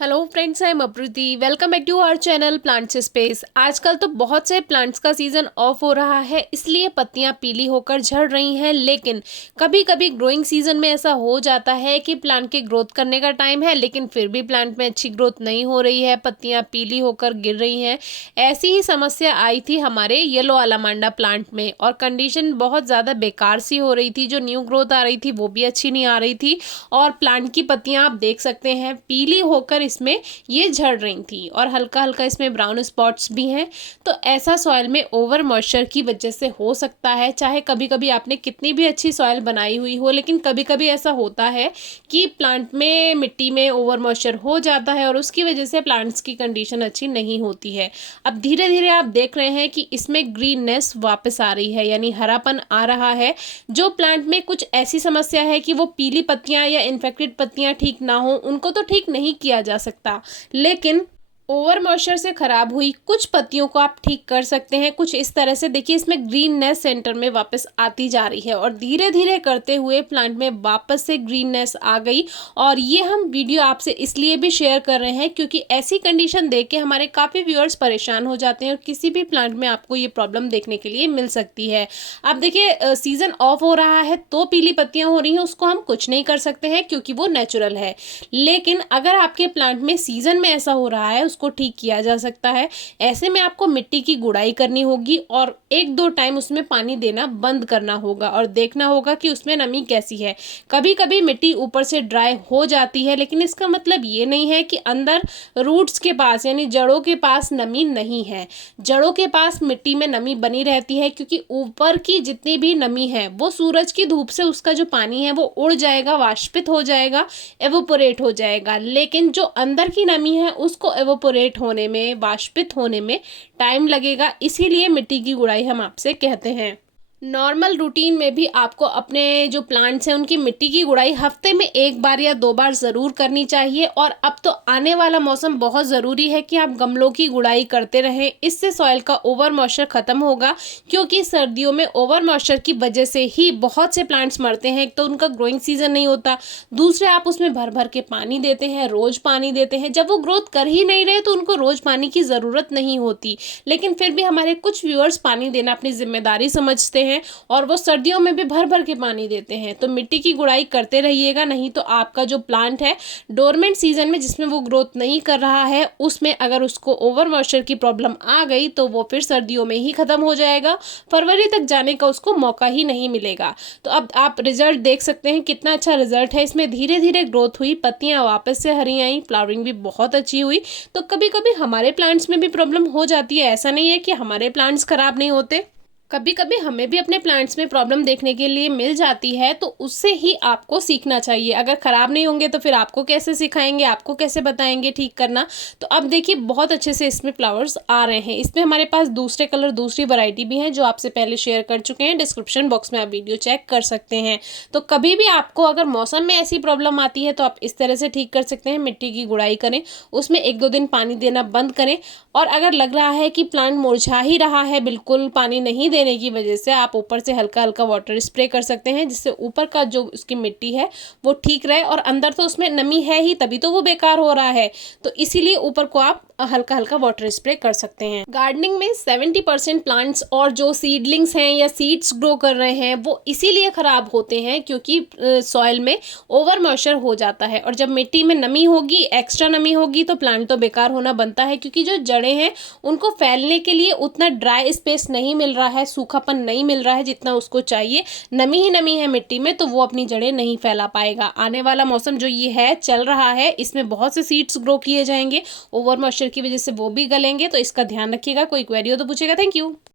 Hello friends, I am Apriti. Welcome back to our channel plants space. आजकल तो बहुत से प्लांट्स का सीजन ऑफ हो रहा है, इसलिए पत्तियां पीली होकर झड़ रही हैं। लेकिन कभी कभी ग्रोइंग सीजन में ऐसा हो जाता है कि प्लांट के ग्रोथ करने का टाइम है, लेकिन फिर भी प्लांट में अच्छी ग्रोथ नहीं हो रही है, पत्तियां पीली होकर गिर रही हैं। ऐसी ही समस्या आई थी हमारे येलो अलामांडा प्लांट में, और कंडीशन बहुत ज़्यादा बेकार सी हो रही थी। जो न्यू ग्रोथ आ रही थी वो भी अच्छी नहीं आ रही थी, और प्लांट की पत्तियां आप देख सकते हैं पीली होकर इसमें ये झड़ रही थी, और हल्का हल्का इसमें ब्राउन स्पॉट्स भी हैं। तो ऐसा सॉइल में ओवर मॉइस्चर की वजह से हो सकता है। चाहे कभी कभी आपने कितनी भी अच्छी सॉइल बनाई हुई हो, लेकिन कभी कभी ऐसा होता है कि प्लांट में मिट्टी में ओवर मॉइस्चर हो जाता है, और उसकी वजह से प्लांट्स की कंडीशन अच्छी नहीं होती है। अब धीरे धीरे आप देख रहे हैं कि इसमें ग्रीननेस वापस आ रही है, यानी हरापन आ रहा है। जो प्लांट में कुछ ऐसी समस्या है कि वो पीली पत्तियां या इन्फेक्टेड पत्तियां ठीक ना हो, उनको तो ठीक नहीं किया जा सकता, लेकिन ओवर मॉइस्चर से खराब हुई कुछ पत्तियों को आप ठीक कर सकते हैं। कुछ इस तरह से देखिए, इसमें ग्रीननेस सेंटर में वापस आती जा रही है, और धीरे धीरे करते हुए प्लांट में वापस से ग्रीननेस आ गई। और ये हम वीडियो आपसे इसलिए भी शेयर कर रहे हैं क्योंकि ऐसी कंडीशन देख के हमारे काफ़ी व्यूअर्स परेशान हो जाते हैं, और किसी भी प्लांट में आपको ये प्रॉब्लम देखने के लिए मिल सकती है। अब देखिए, सीजन ऑफ हो रहा है तो पीली पत्तियां हो रही हैं, उसको हम कुछ नहीं कर सकते हैं क्योंकि वो नेचुरल है। लेकिन अगर आपके प्लांट में सीजन में ऐसा हो रहा है, को ठीक किया जा सकता है। ऐसे में आपको मिट्टी की गुड़ाई करनी होगी, और एक दो टाइम उसमें पानी देना बंद करना होगा, और देखना होगा कि उसमें नमी कैसी है। कभी कभी मिट्टी ऊपर से ड्राई हो जाती है, लेकिन इसका मतलब ये नहीं है कि अंदर रूट्स के पास यानी जड़ों के पास नमी नहीं है। जड़ों के पास मिट्टी में नमी बनी रहती है, क्योंकि ऊपर की जितनी भी नमी है वो सूरज की धूप से उसका जो पानी है वो उड़ जाएगा, वाष्पित हो जाएगा, एवोपोरेट हो जाएगा। लेकिन जो अंदर की नमी है उसको एवोपोरेट होने में, वाष्पित होने में टाइम लगेगा। इसीलिए मिट्टी की गुड़ाई हम आपसे कहते हैं। नॉर्मल रूटीन में भी आपको अपने जो प्लांट्स हैं उनकी मिट्टी की गुड़ाई हफ्ते में एक बार या दो बार ज़रूर करनी चाहिए। और अब तो आने वाला मौसम बहुत ज़रूरी है कि आप गमलों की गुड़ाई करते रहें, इससे सॉइल का ओवर मॉइस्चर ख़त्म होगा। क्योंकि सर्दियों में ओवर मॉइस्चर की वजह से ही बहुत से प्लांट्स मरते हैं। एक तो उनका ग्रोइंग सीजन नहीं होता, दूसरे आप उसमें भर भर के पानी देते हैं, रोज़ पानी देते हैं। जब वो ग्रोथ कर ही नहीं रहे तो उनको रोज़ पानी की ज़रूरत नहीं होती, लेकिन फिर भी हमारे कुछ व्यूअर्स पानी देना अपनी जिम्मेदारी समझते हैं और वो सर्दियों में भी भर भर के पानी देते हैं। तो मिट्टी की गुड़ाई करते रहिएगा, नहीं तो आपका जो प्लांट है डोरमेंट सीजन में जिसमें वो ग्रोथ नहीं कर रहा है, उसमें अगर उसको ओवर मॉइस्चर की प्रॉब्लम आ गई तो वो फिर सर्दियों में ही खत्म हो जाएगा। फरवरी तक जाने का उसको मौका ही नहीं मिलेगा। तो अब आप रिजल्ट देख सकते हैं, कितना अच्छा रिजल्ट है। इसमें धीरे धीरे ग्रोथ हुई, पत्तियां वापस से हरी आई, फ्लावरिंग भी बहुत अच्छी हुई। तो कभी कभी हमारे प्लांट्स में भी प्रॉब्लम हो जाती है, ऐसा नहीं है कि हमारे प्लांट्स खराब नहीं होते। कभी कभी हमें भी अपने प्लांट्स में प्रॉब्लम देखने के लिए मिल जाती है, तो उससे ही आपको सीखना चाहिए। अगर ख़राब नहीं होंगे तो फिर आपको कैसे सिखाएंगे, आपको कैसे बताएंगे ठीक करना। तो अब देखिए, बहुत अच्छे से इसमें फ्लावर्स आ रहे हैं। इसमें हमारे पास दूसरे कलर, दूसरी वैरायटी भी हैं जो आपसे पहले शेयर कर चुके हैं। डिस्क्रिप्शन बॉक्स में आप वीडियो चेक कर सकते हैं। तो कभी भी आपको अगर मौसम में ऐसी प्रॉब्लम आती है तो आप इस तरह से ठीक कर सकते हैं। मिट्टी की गुड़ाई करें, उसमें एक दो दिन पानी देना बंद करें, और अगर लग रहा है कि प्लांट मुरझा ही रहा है, बिल्कुल पानी नहीं देने की वजह से, आप ऊपर से हल्का हल्का वाटर स्प्रे कर सकते हैं, जिससे ऊपर का जो उसकी मिट्टी है वो ठीक रहे। और अंदर तो उसमें नमी है ही, तभी तो वो बेकार हो रहा है। तो इसीलिए ऊपर को आप हल्का हल्का वाटर स्प्रे कर सकते हैं। गार्डनिंग में 70% प्लांट्स और जो सीडलिंग्स हैं या सीड्स ग्रो कर रहे हैं वो इसीलिए खराब होते हैं क्योंकि सॉइल में ओवर मॉइस्चर हो जाता है। और जब मिट्टी में नमी होगी, एक्स्ट्रा नमी होगी, तो प्लांट तो बेकार होना बनता है, क्योंकि जो जड़ें हैं उनको फैलने के लिए उतना ड्राई स्पेस नहीं मिल रहा है, सूखापन नहीं मिल रहा है जितना उसको चाहिए। नमी ही नमी है मिट्टी में, तो वो अपनी जड़ें नहीं फैला पाएगा। आने वाला मौसम जो ये है, चल रहा है, इसमें बहुत से सीड्स ग्रो किए जाएंगे, ओवर मॉइस्चर की वजह से वो भी गलेंगे। तो इसका ध्यान रखिएगा। कोई क्वेरी हो तो पूछेगा। Thank you.